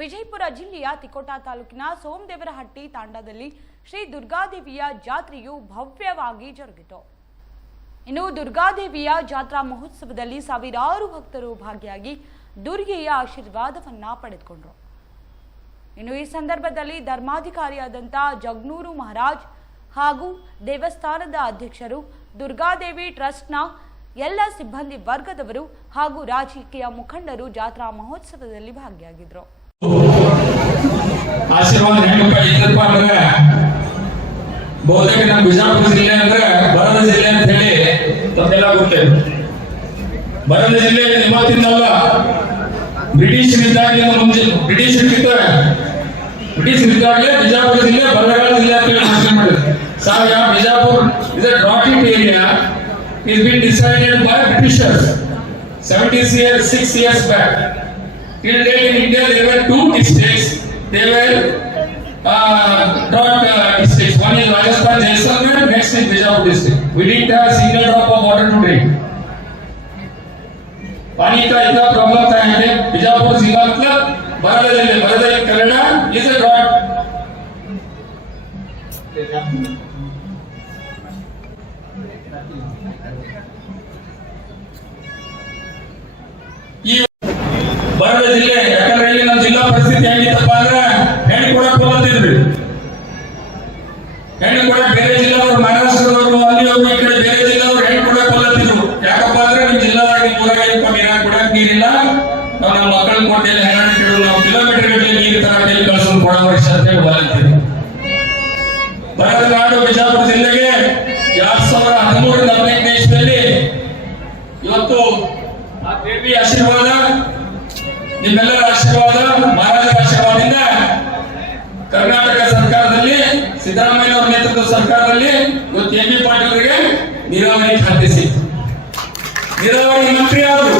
ವಿಜಯಪುರ ಜಿಲ್ಲೆಯ ತಿಕೋಟಾ ತಾಲೂಕಿನ ಸೋಮದೇವರಹಟ್ಟಿ ತಾಂಡಾದಲ್ಲಿ ಶ್ರೀ ದುರ್ಗಾದೇವಿಯ ಜಾತ್ರೆಯು ಭವ್ಯವಾಗಿ ಜರುಗಿತು. ಇನ್ನು ದುರ್ಗಾದೇವಿಯ ಜಾತ್ರಾ ಮಹೋತ್ಸವದಲ್ಲಿ ಸಾವಿರಾರು ಭಕ್ತರು ಭಾಗಿಯಾಗಿ ದುರ್ಗೆಯ ಆಶೀರ್ವಾದವನ್ನ ಪಡೆದುಕೊಂಡರು. ಇನ್ನು ಈ ಸಂದರ್ಭದಲ್ಲಿ ಧರ್ಮಾಧಿಕಾರಿಯಾದಂಥ ಜಗ್ನೂರು ಮಹಾರಾಜ್ ಹಾಗೂ ದೇವಸ್ಥಾನದ ಅಧ್ಯಕ್ಷರು, ದುರ್ಗಾದೇವಿ ಟ್ರಸ್ಟ್ನ ಎಲ್ಲ ಸಿಬ್ಬಂದಿ ವರ್ಗದವರು ಹಾಗೂ ರಾಜಕೀಯ ಮುಖಂಡರು ಜಾತ್ರಾ ಮಹೋತ್ಸವದಲ್ಲಿ ಭಾಗಿಯಾಗಿದ್ದರು. ಆಶೀರ್ವಾದ ಹೆಂಗಪ್ಪ ಇದ್ದಪ್ಪ ಅಂದ್ರೆ ಬಹುತೇಕ ನಮ್ಮ ಬಿಜಾಪುರ ಜಿಲ್ಲೆ ಅಂದ್ರೆ ಬರದ ಜಿಲ್ಲೆ ಅಂತ ಹೇಳಿ ತಮ್ಮೆಲ್ಲ ಗೊತ್ತೇ. ಬರದ ಜಿಲ್ಲೆ ನಿಮ್ಮತ್ತಿಂದಲ್ಲ, ಬ್ರಿಟಿಷರಿದ್ದಾಗಲೇ ಬಿಜಾಪುರ ಜಿಲ್ಲೆ ಬರಗಾಲ ಜಿಲ್ಲೆ ಅಂತ ಹೇಳಿ ಘೋಷಣೆ ಮಾಡಿದ್ರು. Bijapur is a droughty area is been decided by Britishers 76 years back. Till date in India there were two districts. They were drought districts. One is Rajasthan, Jaisalmer, next is Bijapur district. We didn't have a single drop of water to drink. पानी का इतना problem था यहाँ पे. बीजापुर जिला मतलब बरदा जिले, बरदा एक कन्नड़ा is a drought. ಈ ಬರದ ಜಿಲ್ಲೆ ಯಾಕಂದ್ರೆ ಇಲ್ಲಿ ನಮ್ಮ ಜಿಲ್ಲಾ ಪರಿಸ್ಥಿತಿ ಹೆಂಗಿತ್ತಪ್ಪ ಅಂದ್ರೆ ಹೆಣ್ಣು ಕೊಡಕ್ ಹೋಗ್ತಿದ್ರಿ. ಹೆಣ್ಣು ಕೊಡಕ್ ಬೇರೆ ಜಿಲ್ಲಾದವ್ರು, ಮಹಾರಾಷ್ಟ್ರದವರು, ಅಲ್ಲಿ ಹೋಗಿ ಈ ಕಡೆ ಬೇರೆ ಜಿಲ್ಲಾದವ್ರು ಹೆಣ್ಣು ಕೊಡಕ್ ಹೋಗ್ತಿದ್ರು. ಯಾಕಪ್ಪ ಅಂದ್ರೆ ನಿಮ್ ಜಿಲ್ಲಾದಾಗ ಊರಾಗ ಕೊಡಕ್ ನೀರಿಲ್ಲ, ನಾವು ನಮ್ಮ ಮಕ್ಕಳನ್ನ ಕೊಡ್ತೇವೆ, ಹೆಣ್ಣು ಕೇಳು, ನಾವು ಕಿಲೋಮೀಟರ್ ಗಟ್ಟಲೆ ನೀರು ತರಕ್ಕೆ ಕಳ್ಸೋದು ಕೊಡೋ ವರ್ಷ ಅಂತ ಹೇಳಿ ಹೋಗ್ತಿದ್ರು. ಬರದ ನಾಡು ಬಿಜಾಪುರ ಜಿಲ್ಲೆಗೆ 2013 ಇಸ್ವಿಯಲ್ಲಿ ಇವತ್ತು ಆ ದೇವಿ ಆಶೀರ್ವಾದ, ನಿಮ್ಮೆಲ್ಲರ ಆಶೀರ್ವಾದ, ಮಹಾರಾಜರ ಆಶೀರ್ವಾದದಿಂದ ಕರ್ನಾಟಕ ಸರ್ಕಾರದಲ್ಲಿ ಸಿದ್ದರಾಮಯ್ಯ ಅವರ ನೇತೃತ್ವದ ಸರ್ಕಾರದಲ್ಲಿ ಇವತ್ತು ಎಂ ಬಿ ಪಾಟೀಲ್ ಅವರಿಗೆ ನೀರಾವರಿ ಖಾತೆ ಸಿಕ್ತು. ನೀರಾವರಿ ಮಂತ್ರಿ ಆದರು.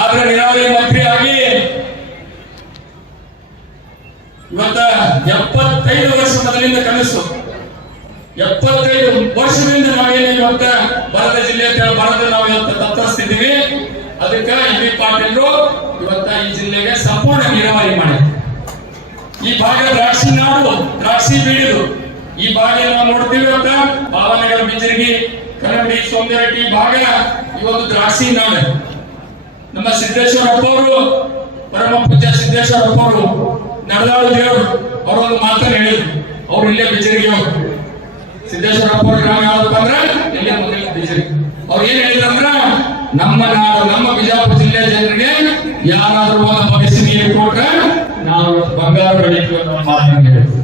ಆದ್ರೆ ನೀರಾವರಿ ಮಂತ್ರಿ ಆಗಿ ಇವತ್ತ 75 ವರ್ಷ ಮೊದಲಿಂದ ಕನಸು. 75 ವರ್ಷದಿಂದ ನಾವೇನು ಇವತ್ತ ಬರದ ಜಿಲ್ಲೆ ಬರದ ನಾವು ಇವತ್ತು ತತ್ತರಿಸ್ತಿದ್ದೀವಿ. ಅದಕ್ಕೆ ಎಂ ಬಿ ಪಾಟೀಲ್ರು ಇವತ್ತ ಈ ಜಿಲ್ಲೆಗೆ ಸಂಪೂರ್ಣ ನೀರಾವರಿ ಮಾಡಿ, ಈ ಭಾಗ ದ್ರಾಕ್ಷಿ ನಾಡು, ದ್ರಾಕ್ಷಿ ಬೀಳಿದು ಈ ಭಾಗ ನಾವು ನೋಡ್ತೀವಿ. ಇವತ್ತ ಭಾವನಗರ, ಬಿಜರಗಿ, ಕನ್ನಡಿ, ಸೋಮದೇವರಹಟ್ಟಿ ಭಾಗ ಇವತ್ತು ದ್ರಾಕ್ಷಿ ನಾಡು. ನಮ್ಮ ಸಿದ್ದೇಶ್ವರಪ್ಪ ಅವರು, ಪರಮ ಪೂಜ್ಯ ಸಿದ್ದೇಶ್ವರಪ್ಪ ಅವರು, ನಡೆದಾಳು ದೇವರು ಅವರೊಂದು ಮಾತನ್ನು ಹೇಳಿದ್ರು. ಅವ್ರು ಇಲ್ಲೇ ಬಿಜರಗಿ ಅವರು. ಸಿದ್ದೇಶ್ವರಪ್ಪ ಅವ್ರ ಗ್ರಾಮ ಯಾವ್ದಪ್ಪ ಅಂದ್ರೆ ಇಲ್ಲೇ ಮೊದಲ ಬಿಜರಗಿ. ಅವ್ರು ಏನ್ ಹೇಳಿದ್ರಂದ್ರ, ನಮ್ಮ ನಾಡು, ನಮ್ಮ ಬಿಜಾಪುರ ಜಿಲ್ಲೆ ಜನರಿಗೆ ಯಾರಾದ್ರೂ ಒಂದು ಬಗೆಸಿ ನೀರು ಕೊಟ್ರೆ ನಾವು ಬಂಗಾರ ಬೆಳೀತೀವಿ ಅನ್ನೋ ಮಾತನ್ನು ಹೇಳಿದ್ರು.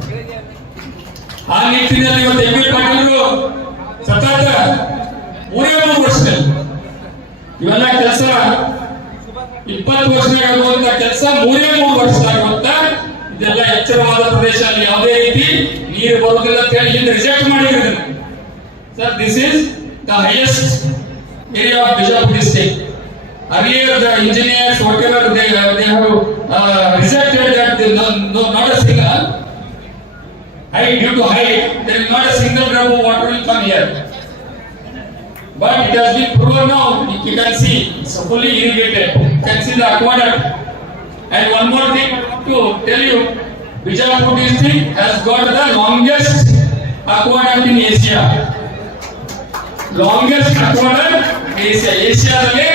ಆ ನಿಟ್ಟಿನಲ್ಲಿ ಇವತ್ತು ಎಂ ಬಿ ಪಾಟೀಲರು ಸತತ 3 ವರ್ಷದಲ್ಲಿ ಇವೆಲ್ಲ ಕೆಲಸ 20 ವರ್ಷಗಳಾಗುವಂತ ಕೆಲಸ 3 ವರ್ಷದಾಗುವಂತ ಇದೆಲ್ಲ ಎಚ್ಚರವಾದ ಪ್ರದೇಶ, ಅಲ್ಲಿ ಯಾವುದೇ ರೀತಿ ನೀರು ಬರುವುದಿಲ್ಲ ಅಂತ ಹೇಳಿ ಹಿಂದೆ ರಿಜೆಕ್ಟ್ ಮಾಡಿದ್ರು. Sir, this is the highest area of Bijapur district. Earlier the engineers, whatever they have rejected that not a single height, due to height there is not a single drop of water will come here. But it has been proven now. You can see it's fully irrigated. You can see the aqueduct. And one more thing to tell you, Bijapur district has got the longest aqueduct in Asia. Longest aqueduct ಏಷ್ಯಾದಲ್ಲಿ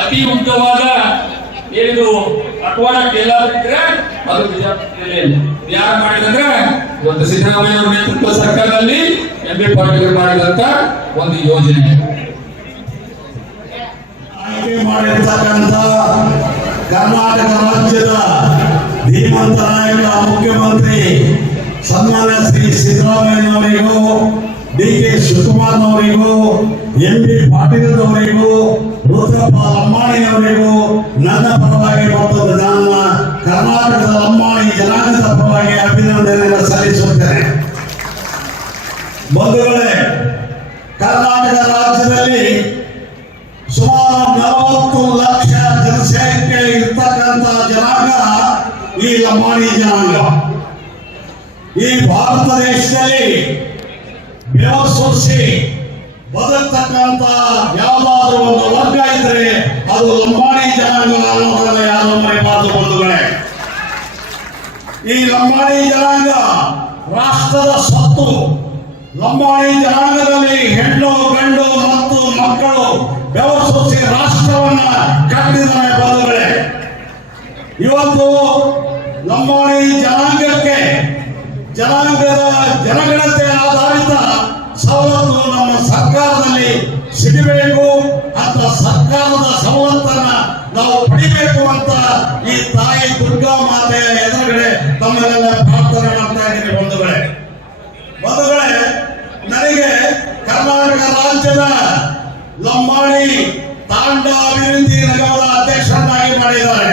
ಅತಿ ಉದ್ದವಾದ ಏನು ಅಕ್ವಾಡಕ್ಟ್ ಎಲ್ಲಾದ್ರೂ ಇದ್ರೆ ಅದು ಬಿಜಾಪುರ ಜಿಲ್ಲೆಯಲ್ಲಿ. ಯಾರು ಮಾಡಿದಂದ್ರೆ ಇವತ್ತು ಸಿದ್ದರಾಮಯ್ಯ ಅವರ ನೇತೃತ್ವ ಸರ್ಕಾರದಲ್ಲಿ ಎಂ ಬಿ ಪಾಟೀಲ್ ಮಾಡಿದಂತ ಒಂದು ಯೋಜನೆ. ಆಯ್ಕೆ ಮಾಡಿರ್ತಕ್ಕಂಥ ಕರ್ನಾಟಕ ರಾಜ್ಯದ ಧೀಮಂತ ನಾಯಕ ಮುಖ್ಯಮಂತ್ರಿ ಸನ್ಮಾನ್ಯ ಶ್ರೀ ಸಿದ್ದರಾಮಯ್ಯನವರಿಗೂ, ಡಿ ಕೆ ಶಿವಕುಮಾರ್ ಅವರಿಗೂ, ಎಂ ಬಿ ಪಾಟೀಲ್ ಅವರಿಗೂ, ರುದ್ರಪ್ಪ ಲಂಬಾಣಿಯವರಿಗೂ ನನ್ನ ಪರವಾಗಿ ಮತ್ತು ನನ್ನ ಕರ್ನಾಟಕದ ಲಂಬಾಣಿ ಜನಾಂಗದ ಪರವಾಗಿ ಅಭಿನಂದನೆಯನ್ನು ಸಲ್ಲಿಸುತ್ತೇನೆ. ಬಂಧುಗಳೇ, ಕರ್ನಾಟಕ ರಾಜ್ಯದಲ್ಲಿ ಸುಮಾರು 40 ಲಕ್ಷ ಜನಸಂಖ್ಯೆ ಇರ್ತಕ್ಕಂಥ ಜನಾಂಗ ಈ ಲಂಬಾಣಿ ಜನಾಂಗ. ಈ ಭಾರತ ದೇಶದಲ್ಲಿ ಬೆವರು ಸುರಿಸಿ ಬದುಕ್ತಕ್ಕಂತ ಯಾವ್ದಾದ್ರು ಒಂದು ವರ್ಗ ಇದ್ರೆ ಅದು ಲಂಬಾಣಿ ಜನಾಂಗ ಅನ್ನೋದನ್ನ ಯಾರು ಮರೆಯಬಾರದು ಬಂಧುಗಳೇ. ಈ ಲಂಬಾಣಿ ಜನಾಂಗ ರಾಷ್ಟ್ರದ ಸ್ವತ್ತು. ಲಂಬಾಣಿ ಜನಾಂಗದಲ್ಲಿ ಹೆಣ್ಣು ಗಂಡು ಮತ್ತು ಮಕ್ಕಳು ಬೆವರಿಸಿ ರಾಷ್ಟ್ರವನ್ನ ಕಟ್ಟಿದ್ದಾರೆ ಬಂಧುಗಳೇ. ಇವತ್ತು ಲಂಬಾಣಿ ಜನಾಂಗಕ್ಕೆ ಜನಾಂಗದ ಜನಗಣತೆ ಆಧಾರಿತ ಸವಲತ್ತು ನಮ್ಮ ಸರ್ಕಾರದಲ್ಲಿ ಸಿಗಬೇಕು ಅಂತ ಸರ್ಕಾರದ ಸವಲತ್ತನ್ನ ನಾವು ಪಡಿಬೇಕು ಅಂತ ಈ ತಾಯಿ ದುರ್ಗಾ ಮಾತೆಯ ಎದುರುಗಡೆ ತಮ್ಮೆಲ್ಲ ಪ್ರಾರ್ಥನೆ ಮಾಡ್ತಾ ಇದ್ದೀನಿ ಬಂಧುಗಳೇ. ನನಗೆ ಕರ್ನಾಟಕ ರಾಜ್ಯದ ಲಂಬಾಣಿ ತಾಂಡ ಅಭಿವೃದ್ಧಿ ನಿಗಮದ ಅಧ್ಯಕ್ಷರನ್ನಾಗಿ ಮಾಡಿದ್ದಾರೆ.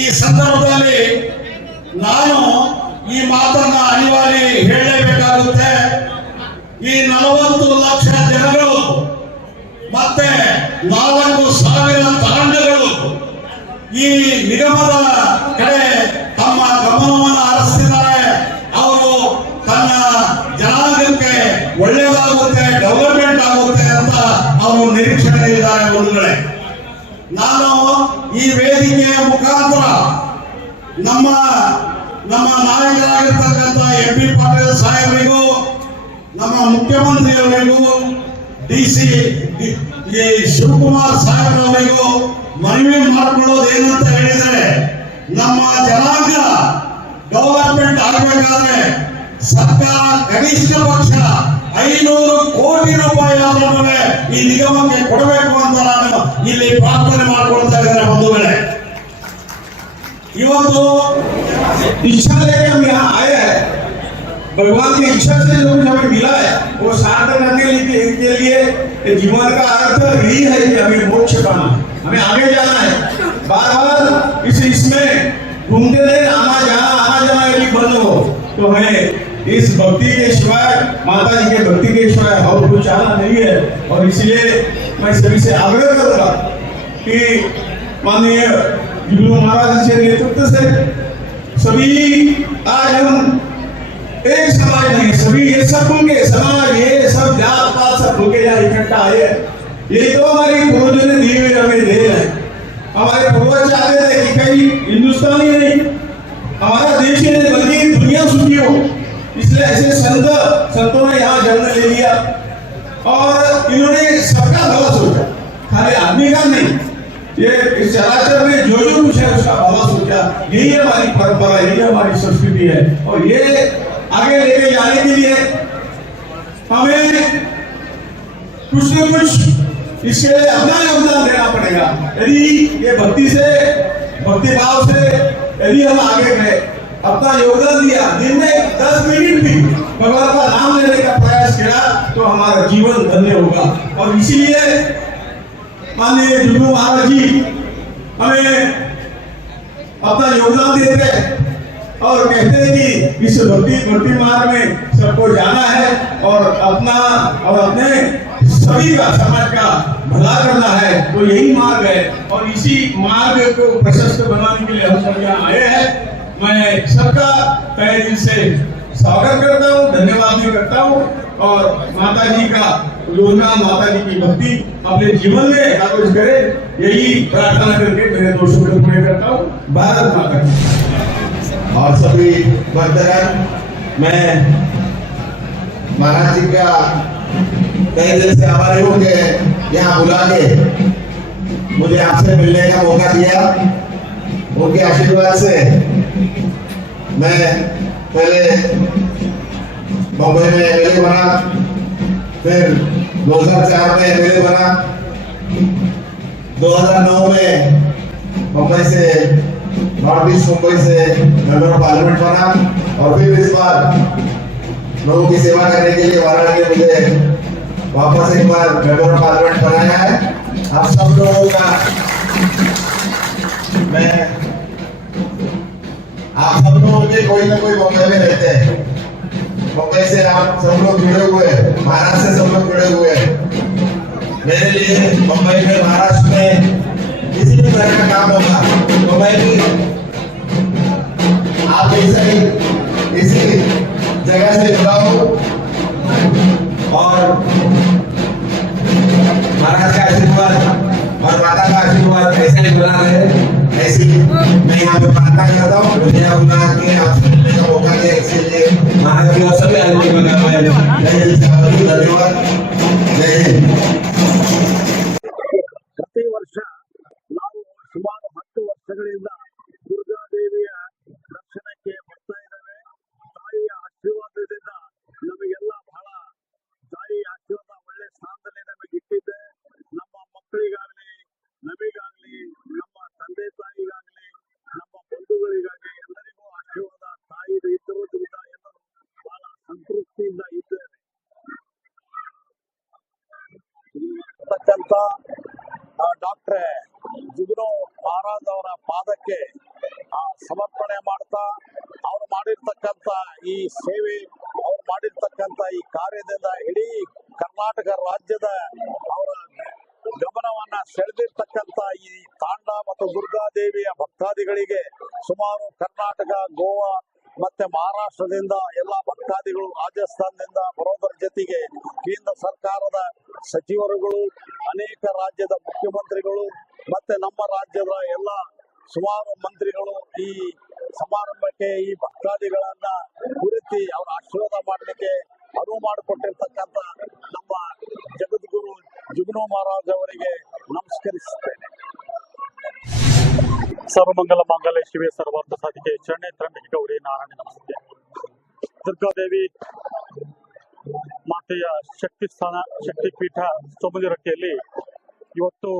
ಈ ಸಂದರ್ಭದಲ್ಲಿ ನಾನು ಈ ಮಾತನ್ನ ಅನಿವಾರ್ಯ ಹೇಳಲೇಬೇಕಾಗುತ್ತೆ. ಈ 40 ಲಕ್ಷ ಜನಗಳು ಮತ್ತೆ 4,000 ತಾಂಡಗಳು ಈ ನಿಗಮದ ಕಡೆ ತಮ್ಮ ಗಮನವನ್ನು ಹರಿಸ್ತಿದ್ದಾರೆ. ಅವರು ತನ್ನ ಜನಾಂಗಕ್ಕೆ ಒಳ್ಳೆಯದಾಗುತ್ತೆ, ಡೆವಲಪ್ಮೆಂಟ್ ಆಗುತ್ತೆ ಅಂತ ಅವರು ನಿರೀಕ್ಷಣೆ ಇದ್ದಾರೆ ಬಂಧುಗಳೇ. ನಾನು ಈ ವೇದಿಕೆಯ ಮುಖಾಂತರ ನಮ್ಮ ನಾಯಕರಾಗಿರ್ತಕ್ಕಂಥ MP ಪಾಟೀಲ್ ಸಾಹೇಬರಿಗೂ, ನಮ್ಮ ಮುಖ್ಯಮಂತ್ರಿಯವರಿಗೂ, DC ಶಿವಕುಮಾರ್ ಸಾಹೇಬರವರಿಗೂ ಮನವಿ ಮಾಡಿಕೊಳ್ಳೋದು ಏನಂತ ಹೇಳಿದರೆ, ನಮ್ಮ ಜನಾಂಗ ಡೆವಲಪ್ಮೆಂಟ್ ಆಗಬೇಕಾದ್ರೆ ಸರ್ಕಾರ ಕನಿಷ್ಠ ಪಕ್ಷ 500 ಕೋಟಿ ರೂಪಾಯಿ ಆದರೂ ಈ ನಿಗಮಕ್ಕೆ ಕೊಡಬೇಕು ಅಂತ ನಾನು ಇಲ್ಲಿ ಪ್ರಾರ್ಥನೆ ಮಾಡಿಕೊಳ್ತಾ ಇದ್ದೇನೆ ಬಂಧುಗಳೇ. ಇವತ್ತು इच्छा लेके हम यहाँ आए हैं, भगवान की इच्छा से जो कुछ हमें मिला है वो सार्थक करने के लिए जीवन का अर्थ यही है कि हमें मोक्ष पाना, हमें आगे जाना है। बार बार इसमें घूमते रहे, आना जाना यदि बंद हो तो हमें इस भक्ति के सिवाय, माता जी के भक्ति के सिवाय और कुछ आना नहीं है। और इसलिए मैं सभी से आग्रह करूंगा कि माननीय जुगनू महाराज के नेतृत्व से सभी आज हम एक समाज नहीं, सभी ये सब के समाज, ये सब जात पात सब होके यहाँ इकट्ठा आए। ये तो हमारी पूर्वजों ने दी हुई हमें दे है। हमारे पूर्वज चाहते थे कि कहीं हिंदुस्तानी नहीं, हमारा देश ही नहीं बल्कि दुनिया सुखी हो, इसलिए ऐसे संतों ने यहाँ जन्म ले लिया और इन्होंने सबका भला सोचा, खाली आदमी का नहीं। ये इस चराचर में जो कुछ है उसका भला सोचा। यही हमारी परंपरा, यही हमारी संस्कृति है और ये आगे लेके जाने के लिए हमें कुछ न कुछ इसके लिए अपना योगदान देना पड़ेगा। यदि ये भक्ति भाव से यदि हम आगे गए, अपना योगदान दिया, दिन में 10 मिनट भी भगवान का नाम लेने का प्रयास किया तो हमारा जीवन धन्य होगा। और इसीलिए माननीय जुगनू महाराज जी हमें अपना योगदान देते हैं और कहते हैं कि इस भक्ति मार्ग में सबको जाना है और अपने सभी का समाज का भला करना है। तो यही मार्ग है और इसी मार्ग को प्रशस्त बनाने के लिए हम सब यहाँ आए हैं। मैं सबका तहे दिल से स्वागत करता हूँ, धन्यवाद भी करता हूँ और माता जी का योजना, माता जी की भक्ति अपने जीवन में आरोज करे, यही प्रार्थना करके मेरे 2 शब्द पूरे करता हूँ। भारत माता की। और सभी भक्तगण, मैं महाराज जी का तहे दिल से आभारी हूँ कि यहाँ बुला के मुझे आपसे मिलने का मौका दिया। उनके आशीर्वाद से मैं पहले बम्बई में एमएलए बना, फिर 2004 में एमएलए बना, 2009 में मुंबई से नॉर्थ ईस्ट मुंबई से मेंबर ऑफ पार्लियामेंट बना और फिर इस बार लोगों की सेवा करने के लिए वाराणसी में मुझे वापस एक बार मेंबर ऑफ पार्लियामेंट बनाया है। आप सब लोगों का आप सब लोग के कोई ना कोई मुंबई में रहते हैं, मुंबई से आप सब लोग जुड़े हुए हैं, महाराष्ट्र से सब लोग जुड़े हुए हैं। मेरे लिए मुंबई में, महाराष्ट्र में किसी भी तरह का काम होगा तो मैं भी आप इसी जगह से जुड़ा हूँ और मैं यहाँ पे प्रार्थना करता हूँ मुझे अपना के आप सुनने का मौका दिया इसलिए महाराज जी सभी आदमी धन्यवाद जय हिंद। ಪ್ರತಿ ವರ್ಷ ನಾವು ಸುಮಾರು 10 ವರ್ಷಗಳಿಂದ ದುರ್ಗಾದೇವಿಯ ದರ್ಶನಕ್ಕೆ ಬರ್ತಾ ಇದ್ದೇವೆ. ತಾಯಿಯ ಆಶೀರ್ವಾದದಿಂದ ನಮಗೆಲ್ಲ ಬಹಳ ತಾಯಿಯ ಆಶೀರ್ವಾದ ಒಳ್ಳೆ ಸ್ಥಾನದಲ್ಲಿ ನಮಗೆ ಇಟ್ಟಿದೆ. ನಮ್ಮ ಮಕ್ಕಳಿಗಾಗಲಿ, ನಮಗಾಗಲಿ, ನಮ್ಮ ತಂದೆ ತಾಯಿಗಾಗಲಿ, ನಮ್ಮ ಬಂಧುಗಳಿಗಾಗಲಿ ಎಲ್ಲರಿಗೂ ಆಶೀರ್ವಾದ ತಾಯಿ ಇದ್ದಿರೋದ್ರಿಂದ ಎಲ್ಲರೂ ಬಹಳ ಸಂತೃಪ್ತಿಯಿಂದ ಇದ್ದೇವೆ. ಡಾಕ್ಟ್ರೆ ಜುಗ್ನು ಮಹಾರಾಜ್ ಅವರ ಪಾದಕ್ಕೆ ಸಮರ್ಪಣೆ ಮಾಡ್ತಾ ಅವ್ರು ಮಾಡಿರ್ತಕ್ಕಂಥ ಈ ಸೇವೆ, ಅವ್ರು ಮಾಡಿರ್ತಕ್ಕಂಥ ಈ ಕಾರ್ಯದಿಂದ ಇಡೀ ಕರ್ನಾಟಕ ರಾಜ್ಯದ ಅವರ ಗಮನವನ್ನ ಸೆಳೆದಿರ್ತಕ್ಕಂಥ ಈ ತಾಂಡ ಮತ್ತು ದುರ್ಗಾದೇವಿಯ ಭಕ್ತಾದಿಗಳಿಗೆ ಸುಮಾರು ಕರ್ನಾಟಕ, ಗೋವಾ ಮತ್ತೆ ಮಹಾರಾಷ್ಟ್ರದಿಂದ ಎಲ್ಲ ಭಕ್ತಾದಿಗಳು, ರಾಜಸ್ಥಾನದಿಂದ ಬರೋದರ ಜೊತೆಗೆ ಕೇಂದ್ರ ಸರ್ಕಾರದ ಸಚಿವರುಗಳು, ಅನೇಕ ರಾಜ್ಯದ ಮುಖ್ಯಮಂತ್ರಿಗಳು ಮತ್ತೆ ನಮ್ಮ ರಾಜ್ಯದ ಎಲ್ಲ ಸುಮಾರು ಮಂತ್ರಿಗಳು ಈ ಸಮಾರಂಭಕ್ಕೆ ಈ ಭಕ್ತಾದಿಗಳನ್ನ ಕುರಿತು ಅವರ ಆಶೀರ್ವಾದ ಮಾಡಲಿಕ್ಕೆ ಅನುವು ಮಾಡಿಕೊಟ್ಟಿರ್ತಕ್ಕಂಥ ನಮ್ಮ ಜಗದ್ಗುರು ಜುಗ್ನು ಮಹಾರಾಜ್ ಅವರಿಗೆ ನಮಸ್ಕರಿಸುತ್ತೇನೆ. ಸರ್ವಮಂಗಲ ಮಾಂಗಲ್ಯ ಶಿವೆ ಸರ್ವಾರ್ಥ ಸಾಧಿಕೆ ಶರಣೆ ತ್ರ್ಯಂಬಕೆ ಗೌರಿ ನಾರಾಯಣ ನಮಸ್ತೆ. ದುರ್ಗಾದೇವಿ ಮಾತೆಯ ಶಕ್ತಿ ಸ್ಥಾನ, ಶಕ್ತಿ ಪೀಠ ಸೋಮಗಿರಟ್ಟಿಯಲ್ಲಿ ಇವತ್ತು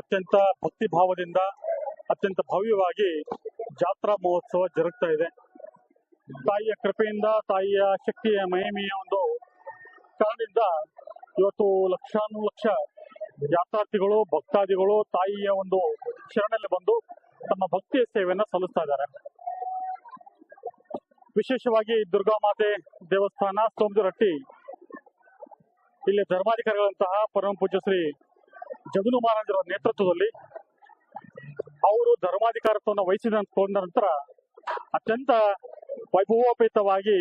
ಅತ್ಯಂತ ಭಕ್ತಿ ಭಾವದಿಂದ ಅತ್ಯಂತ ಭವ್ಯವಾಗಿ ಜಾತ್ರಾ ಮಹೋತ್ಸವ ಜರುಗ್ತಾ ಇದೆ. ತಾಯಿಯ ಕೃಪೆಯಿಂದ, ತಾಯಿಯ ಶಕ್ತಿಯ ಮಹಿಮೆಯ ಒಂದು ಕಾರಣದಿಂದ ಇವತ್ತು ಲಕ್ಷಾನುಲಕ್ಷ ಯಾತ್ರಾರ್ಥಿಗಳು, ಭಕ್ತಾದಿಗಳು ತಾಯಿಯ ಒಂದು ಶರಣಲ್ಲಿ ಬಂದು ತಮ್ಮ ಭಕ್ತಿಯ ಸೇವೆಯನ್ನು ಸಲ್ಲಿಸ್ತಾ ಇದ್ದಾರೆ. ವಿಶೇಷವಾಗಿ ದುರ್ಗಾ ಮಾತೆ ದೇವಸ್ಥಾನ ಸೋಮಗಿರಟ್ಟಿ ಇಲ್ಲಿ ಧರ್ಮಾಧಿಕಾರಿಗಳಂತಹ ಪರಮ ಪೂಜ್ಯ ಶ್ರೀ ಜಗನು ಮಹಾರಾಜರ ನೇತೃತ್ವದಲ್ಲಿ ಅವರು ಧರ್ಮಾಧಿಕಾರತ್ವವನ್ನು ವಹಿಸಿಕೊಂಡ ನಂತರ ಅತ್ಯಂತ ವೈಭವೋಪೇತವಾಗಿ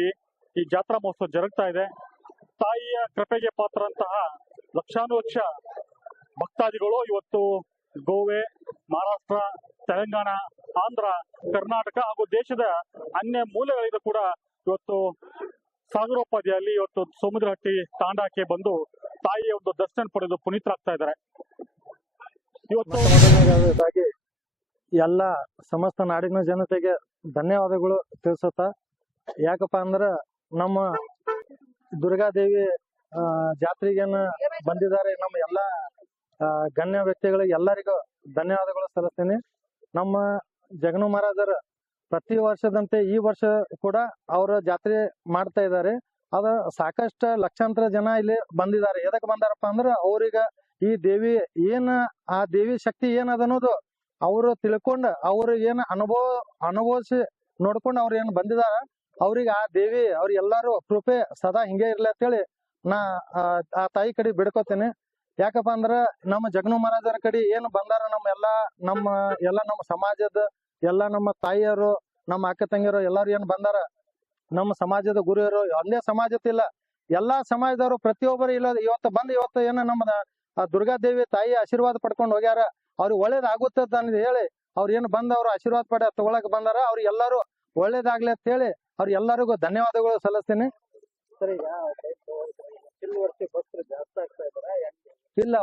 ಈ ಜಾತ್ರಾ ಮಹೋತ್ಸವ ಜರುಗ್ತಾ ಇದೆ. ತಾಯಿಯ ಕೃಪೆಗೆ ಪಾತ್ರರಂತಹ ಲಕ್ಷಾನುಲಕ್ಷ ಭಕ್ತಾದಿಗಳು ಇವತ್ತು ಗೋವೆ, ಮಹಾರಾಷ್ಟ್ರ, ತೆಲಂಗಾಣ, ಆಂಧ್ರ, ಕರ್ನಾಟಕ ಹಾಗೂ ದೇಶದ ಅನ್ಯ ಮೂಲೆಗಳಿಂದ ಕೂಡ ಇವತ್ತು ಸಾಗರೋಪಾದಿಯಲ್ಲಿ ಇವತ್ತು ಸೋಮಗಿರಟ್ಟಿ ತಾಂಡಾಕ್ಕೆ ಬಂದು ತಾಯಿಯ ಒಂದು ದರ್ಶನ ಪಡೆದು ಪುನೀತರಾಗ್ತಾ ಇದ್ದಾರೆ. ಇವತ್ತು ಮೊದಲನೇದಾಗಿ ಎಲ್ಲ ಸಮಸ್ತ ನಾಡಿನ ಜನತೆಗೆ ಧನ್ಯವಾದಗಳು ತಿಳಿಸುತ್ತಾ, ಯಾಕಪ್ಪ ಅಂದ್ರ ನಮ್ಮ ದುರ್ಗಾದೇವಿ ಜಾತ್ರೆಗೇನ ಬಂದಿದ್ದಾರೆ ನಮ್ಮ ಎಲ್ಲ ಗಣ್ಯ ವ್ಯಕ್ತಿಗಳಿಗೆ ಎಲ್ಲರಿಗೂ ಧನ್ಯವಾದಗಳು ಸಲ್ಲಿಸ್ತೀನಿ. ನಮ್ಮ ಜಗನು ಮಹಾರಾಜರ ಪ್ರತಿ ವರ್ಷದಂತೆ ಈ ವರ್ಷ ಕೂಡ ಅವರ ಜಾತ್ರೆ ಮಾಡ್ತಾ ಇದ್ದಾರೆ. ಅದ ಸಾಕಷ್ಟು ಲಕ್ಷಾಂತರ ಜನ ಇಲ್ಲಿ ಬಂದಿದ್ದಾರೆ. ಎದಕ್ ಬಂದಾರಪ್ಪ ಅಂದ್ರ ಅವ್ರೀಗ ಈ ದೇವಿ ಏನ, ಆ ದೇವಿ ಶಕ್ತಿ ಏನದ ಅನ್ನೋದು ಅವರು ತಿಳ್ಕೊಂಡ್ ಅವ್ರ ಏನ್ ಅನುಭವಿಸಿ ನೋಡ್ಕೊಂಡು ಅವ್ರ ಏನ್ ಬಂದಿದಾರ, ಅವ್ರಿಗೆ ಆ ದೇವಿ ಅವ್ರ ಎಲ್ಲಾರು ಕೃಪೆ ಸದಾ ಹಿಂಗೆ ಇರ್ಲಿ ಅಂತೇಳಿ ನಾ ಆ ತಾಯಿ ಕಡೆ ಬಿಡ್ಕೋತೇನೆ. ಯಾಕಪ್ಪ ಅಂದ್ರ ನಮ್ಮ ಜಗನು ಮಹಾರಾಜರ ಕಡೆ ಏನ್ ಬಂದಾರ, ನಮ್ಮ ಸಮಾಜದ ಎಲ್ಲ ನಮ್ಮ ತಾಯಿಯರು, ನಮ್ಮ ಅಕ್ಕ ತಂಗಿಯರು ಎಲ್ಲಾರು ಏನ್ ಬಂದಾರ, ನಮ್ಮ ಸಮಾಜದ ಗುರುಯರು, ಒಂದೇ ಸಮಾಜದಿಲ್ಲ ಎಲ್ಲಾ ಸಮಾಜದವರು ಪ್ರತಿಯೊಬ್ಬರು ಇಲ್ಲ ಇವತ್ತು ಏನ ನಮ್ಮ ದುರ್ಗಾದೇವಿ ತಾಯಿ ಆಶೀರ್ವಾದ ಪಡ್ಕೊಂಡು ಹೋಗ್ಯಾರ. ಅವ್ರಿಗೆ ಒಳ್ಳೇದಾಗುತ್ತದ ಅಂತ ಹೇಳಿ ಅವ್ರ ಏನ್ ಬಂದ ಅವ್ರು ಆಶೀರ್ವಾದ ಪಡ ತಗೊಳಕ್ ಬಂದಾರ. ಅವ್ರ ಎಲ್ಲಾರು ಒಳ್ಳೇದಾಗ್ಲಿ ಅಂತ ಹೇಳಿ ಅವ್ರ ಎಲ್ಲರಿಗೂ ಧನ್ಯವಾದಗಳು ಸಲ್ಲಿಸ್ತೀನಿ. ಇಲ್ಲ,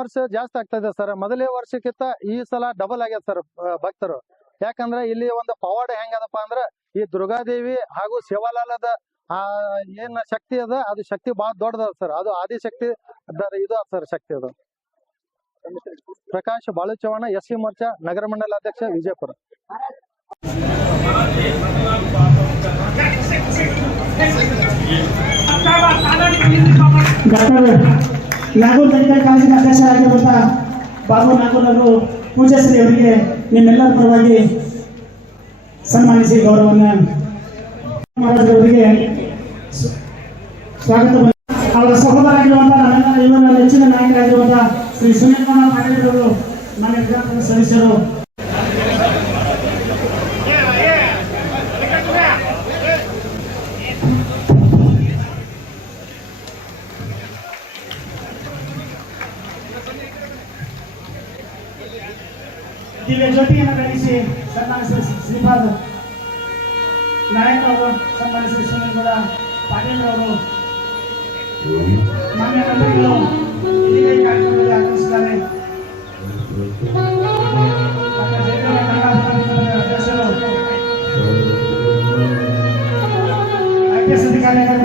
ವರ್ಷ ಜಾಸ್ತಿ ಆಗ್ತಾ ಇದೆ ಸರ್. ಮೊದಲೇ ವರ್ಷಕ್ಕಿಂತ ಈ ಸಲ ಡಬಲ್ ಆಗ್ಯದ ಸರ್ ಭಕ್ತರು. ಯಾಕಂದ್ರೆ ಇಲ್ಲಿ ಒಂದು ಪವಾಡ ಹೆಂಗದಪ್ಪ ಅಂದ್ರ ಈ ದುರ್ಗಾದೇವಿ ಹಾಗೂ ಶಿವಲಾಲದ ಏನ್ ಶಕ್ತಿ ಅದ, ಅದು ಶಕ್ತಿ ಬಹಳ ದೊಡ್ಡದ ಸರ್. ಅದು ಆದಿಶಕ್ತಿ ಇದು ಸರ್ ಶಕ್ತಿ. ಅದು ಪ್ರಕಾಶ್ ಬಾಳು ಚವ್ಹಾಣ, ಎಸ್ಸಿ ಮೋರ್ಚಾ ನಗರ ಮಂಡಲ ಅಧ್ಯಕ್ಷ, ವಿಜಯಪುರ. ನಾಗೂರ್ ಮೆಡಿಕಲ್ ಕಾಲೇಜಿನ ಅಧ್ಯಕ್ಷರಾಗಿರುವಂತಹ ಬಾಬು ನಾಗೂರ್ ಅವರು ಪೂಜಾಶ್ರೀ ಅವರಿಗೆ ನಿಮ್ಮೆಲ್ಲರ ಪರವಾಗಿ ಸನ್ಮಾನಿಸಿ ಗೌರವವನ್ನು ಮಹಾರಾಜರವರಿಗೆ ಸ್ವಾಗತ. ಅವರ ಸಹೋದರಾಗಿರುವಂತಹ ನಮ್ಮೆಲ್ಲ ಇವರ ನೆಚ್ಚಿನ ನಾಯಕರಾಗಿರುವಂತಹ ಶ್ರೀ ಸುನೀಲ್ ಕುಮಾರ್ ಪಾಟೀಲ್ ಅವರು ನಮ್ಮ ವಿಧಾನಸಭೆ ಸದಸ್ಯರು. ಅವರಿಗೆ ಜ್ಯೋತಿಯನ್ನು ಬೆಳೆಸಿ ಸನ್ಮಾನಿಸಿದ ಶ್ರೀಪಾದ್ ನಾಯಕ್ ಅವರು, ಸನ್ಮಾನಿಸಿದ ಸುನೀಲ್ ಪಾಟೀಲ್ ಅವರು, ಮಾನ್ಯ ಮಂತ್ರಿಗಳು ಇದೀಗ ಈ ಕಾರ್ಯಕ್ರಮದಲ್ಲಿ ಆಗಮಿಸಿದ್ದಾರೆ. ಅಧ್ಯಕ್ಷರು IPS ಅಧಿಕಾರಿಗಳು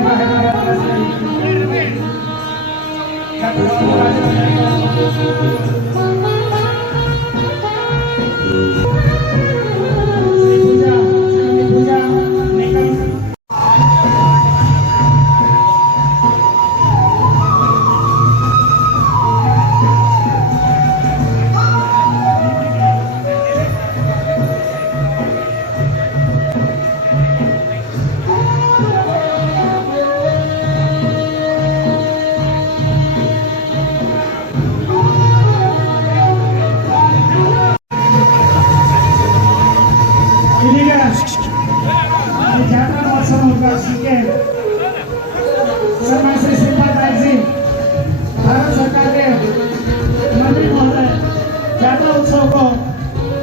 ಇದೀಗ ಈ ಜಾತ್ರಾ ಮಹೋತ್ಸವ ಉದ್ಘಾಟಿಸಲಿಕ್ಕೆ ಸನ್ಮಾನಿಸಿದ ಶ್ರೀಪಾದ್ ನಾಯ್ಕಜಿ, ಭಾರತ सरकार के मंत्री महोदय जात्रा उत्सव को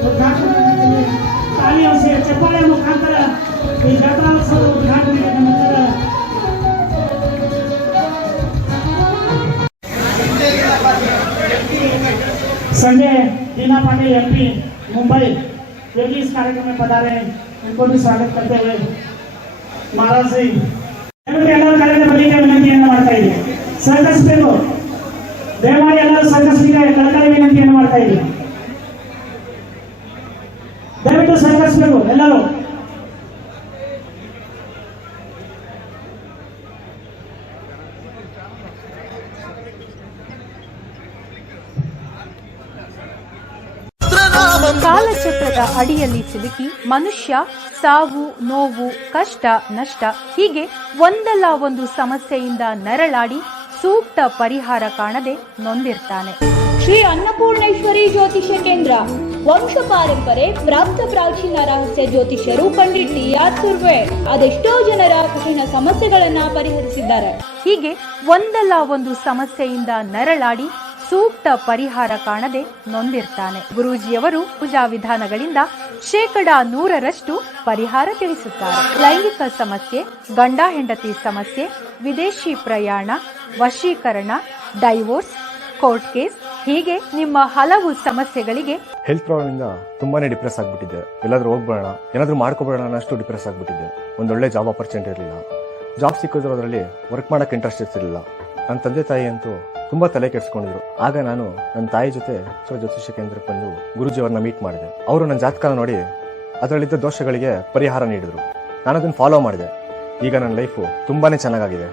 उद्घाटन करने के लिए तालियों से चप्पाಳೆ मुखांतर ಈ ಜಾತ್ರಾ उत्सव ಉದ್ಘಾಟನೆಗೆ ನಂತರ संजय दीना पाटिल MP मुंबई जो भी इस कार्यक्रम में पधारे हैं, उनको भी स्वागत करते हुए महाराज जी ಎಲ್ಲರೂ ಕರೆದ ಬಳಿಗೆ ವಿನಂತಿಯನ್ನು ಮಾಡ್ತಾ ಇದ್ದೀನಿ. ಸಹಕರಿಸಬೇಕು, ದಯಮಾಡಿ ಎಲ್ಲರೂ ಸಹಕರಿಸಲಿಕ್ಕೆ ಕಳಕಳಿ ವಿನಂತಿಯನ್ನು ಮಾಡ್ತಾ ಇದ್ದೀನಿ. ದಯವಿಟ್ಟು ಸಹಕರಿಸಬೇಕು ಎಲ್ಲರೂ. ಕಾಲಚಕ್ರದ ಅಡಿಯಲ್ಲಿ ಸಿಲುಕಿ ಮನುಷ್ಯ ಸಾವು, ನೋವು, ಕಷ್ಟ, ನಷ್ಟ ಹೀಗೆ ಒಂದಲ್ಲ ಒಂದು ಸಮಸ್ಯೆಯಿಂದ ನರಳಾಡಿ ಸೂಕ್ತ ಪರಿಹಾರ ಕಾಣದೆ ನೊಂದಿರ್ತಾನೆ. ಶ್ರೀ ಅನ್ನಪೂರ್ಣೇಶ್ವರಿ ಜ್ಯೋತಿಷ್ಯ ಕೇಂದ್ರ ವಂಶ ಪಾರಂಪರೆ ಪ್ರಾಪ್ತ ಪ್ರಾಚೀನ ರಹಸ್ಯ ಜ್ಯೋತಿಷ್ಯರು ಪಂಡಿತ್ ಟಿ.ಆರ್. ಸುರ್ವೆ ಅದೆಷ್ಟೋ ಜನರ ಕಠಿಣ ಸಮಸ್ಯೆಗಳನ್ನ ಪರಿಹರಿಸಿದ್ದಾರೆ. ಹೀಗೆ ಒಂದಲ್ಲ ಒಂದು ಸಮಸ್ಯೆಯಿಂದ ನರಳಾಡಿ ಸೂಕ್ತ ಪರಿಹಾರ ಕಾಣದೆ ನೊಂದಿರ್ತಾನೆ. ಗುರೂಜಿಯವರು ಪೂಜಾ ವಿಧಾನಗಳಿಂದ 100% ಪರಿಹಾರ ತಿಳಿಸುತ್ತಾರೆ. ಲೈಂಗಿಕ ಸಮಸ್ಯೆ, ಗಂಡ ಹೆಂಡತಿ ಸಮಸ್ಯೆ, ವಿದೇಶಿ ಪ್ರಯಾಣ, ವಶೀಕರಣ, ಡೈವೋರ್ಸ್, ಕೋರ್ಟ್ ಕೇಸ್ ಹೀಗೆ ನಿಮ್ಮ ಹಲವು ಸಮಸ್ಯೆಗಳಿಗೆ ಹೆಲ್ತ್ ಪ್ರಾಬ್ಲಮ್ ಇಂದ ತುಂಬಾನೇ ಡಿಪ್ರೆಸ್ ಆಗ್ಬಿಟ್ಟಿದ್ದೆ. ಎಲ್ಲಾದ್ರೂ ಹೋಗ್ಬೇಡ, ಏನಾದ್ರೂ ಮಾಡ್ಕೋಬೇಡ ಅನ್ನೋಷ್ಟು ಡಿಪ್ರೆಸ್ ಆಗ್ಬಿಟ್ಟಿದ್ದೆ. ಒಂದೊಳ್ಳೆ ಜಾಬ್ ಆಪರ್ಚುನಿಟಿ ಇರಲಿಲ್ಲ. ಜಾಬ್ ಸಿಕ್ಕಿದ್ರು ಅದರಲ್ಲಿ ವರ್ಕ್ ಮಾಡಕ್ಕೆ ಇಂಟ್ರೆಸ್ಟ್ ಇರ್ತಿರ್ಲಿಲ್ಲ. ನನ್ನ ತಂದೆ ತಾಯಿ ಅಂತೂ ತುಂಬಾ ತಲೆ ಕೆಡಿಸ್ಕೊಂಡಿದ್ರು. ಆಗ ನಾನು ನನ್ನ ತಾಯಿ ಜೊತೆ ಜ್ಯೋತಿಷ್ಯ ಕೇಂದ್ರಕ್ಕೆ ಬಂದು ಗುರುಜಿ ಅವ್ರನ್ನ ಮೀಟ್ ಮಾಡಿದೆ. ಅವರು ನನ್ನ ಜಾತಕ ನೋಡಿ ಅದರಲ್ಲಿದ್ದ ದೋಷಗಳಿಗೆ ಪರಿಹಾರ ನೀಡಿದ್ರು. ನಾನು ಅದನ್ನು ಫಾಲೋ ಮಾಡಿದೆ. ಈಗ ನನ್ನ ಲೈಫು ತುಂಬಾನೇ ಚೆನ್ನಾಗಿದೆ.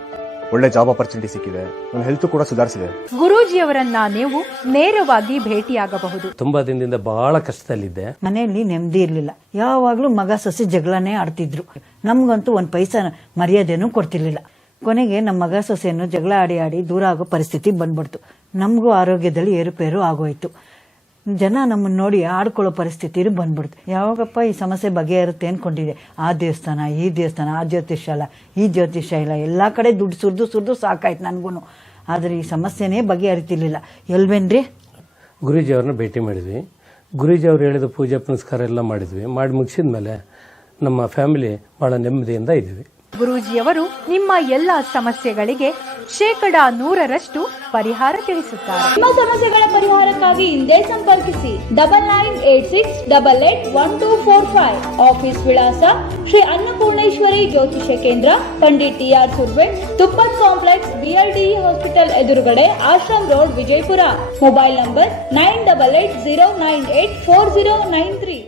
ಒಳ್ಳೆ ಜಾಬ್ ಆಪರ್ಚುನಿಟಿ ಸಿಕ್ಕಿದೆ. ನನ್ನ ಹೆಲ್ತ್ ಕೂಡ ಸುಧಾರಿಸಿದೆ. ಗುರೂಜಿಯವರನ್ನ ನೀವು ನೇರವಾಗಿ ಭೇಟಿಯಾಗಬಹುದು. ತುಂಬಾ ದಿನದಿಂದ ಬಹಳ ಕಷ್ಟದಲ್ಲಿದ್ದೆ. ಮನೆಯಲ್ಲಿ ನೆಮ್ಮದಿ ಇರ್ಲಿಲ್ಲ. ಯಾವಾಗ್ಲೂ ಮಗ ಸೊಸೆ ಜಗಳನೇ ಆಡ್ತಿದ್ರು. ನಮ್ಗಂತೂ ಒಂದ್ ಪೈಸಾ ಮರ್ಯಾದೆನೂ ಕೊಡ್ತಿರ್ಲಿಲ್ಲ. ಕೊನೆಗೆ ನಮ್ಮ ಮಗ ಸೊಸೆಯನ್ನು ಜಗಳ ಆಡಿ ದೂರ ಆಗೋ ಪರಿಸ್ಥಿತಿ ಬಂದ್ಬಿಡ್ತು. ನಮಗೂ ಆರೋಗ್ಯದಲ್ಲಿ ಏರುಪೇರು ಆಗೋಯ್ತು. ಜನ ನಮ್ಮನ್ನ ನೋಡಿ ಆಡ್ಕೊಳ್ಳೋ ಪರಿಸ್ಥಿತಿ ಬಂದ್ಬಿಡ್ತು. ಯಾವಾಗಪ್ಪ ಈ ಸಮಸ್ಯೆ ಬಗೆಹರುತ್ತೆ ಅನ್ಕೊಂಡಿದೆ. ಆ ದೇವಸ್ಥಾನ, ಈ ದೇವಸ್ಥಾನ, ಆ ಜ್ಯೋತಿಷ್ಯ ಇಲ್ಲ, ಈ ಜ್ಯೋತಿಷ್ಯ ಇಲ್ಲ, ಎಲ್ಲಾ ಕಡೆ ದುಡ್ಡು ಸುರಿದು ಸಾಕಾಯ್ತು ನನ್ಗೂ. ಆದ್ರೆ ಈ ಸಮಸ್ಯೆನೇ ಬಗೆಹರಿತಿರ್ಲಿಲ್ಲ. ಎಲ್ವೇನ್ರಿ? ಗುರೂಜಿ ಅವ್ರನ್ನ ಭೇಟಿ ಮಾಡಿದ್ವಿ. ಗುರೂಜಿ ಅವ್ರು ಹೇಳಿದ ಪೂಜೆ ಪುನಸ್ಕಾರ ಎಲ್ಲ ಮಾಡಿದ್ವಿ. ಮಾಡಿ ಮುಗಿಸಿದ್ಮೇಲೆ ನಮ್ಮ ಫ್ಯಾಮಿಲಿ ಬಹಳ ನೆಮ್ಮದಿಯಿಂದ ಇದ್ವಿ. ಗುರೂಜಿಯವರು ನಿಮ್ಮ ಎಲ್ಲಾ ಸಮಸ್ಯೆಗಳಿಗೆ 100% ಪರಿಹಾರ ತಿಳಿಸುತ್ತಾರೆ. ನಿಮ್ಮ ಸಮಸ್ಯೆಗಳ ಪರಿಹಾರಕ್ಕಾಗಿ ಹಿಂದೆ ಸಂಪರ್ಕಿಸಿ 9986881245. ಆಫೀಸ್ ವಿಳಾಸ ಶ್ರೀ ಅನ್ನಪೂರ್ಣೇಶ್ವರಿ ಜ್ಯೋತಿಷ್ಯ ಕೇಂದ್ರ, Pandit T R. Surve, Tuppat complex, BLDE hospital ಎದುರುಗಡೆ, Ashram road, Vijayapura. Mobile number 9880984093.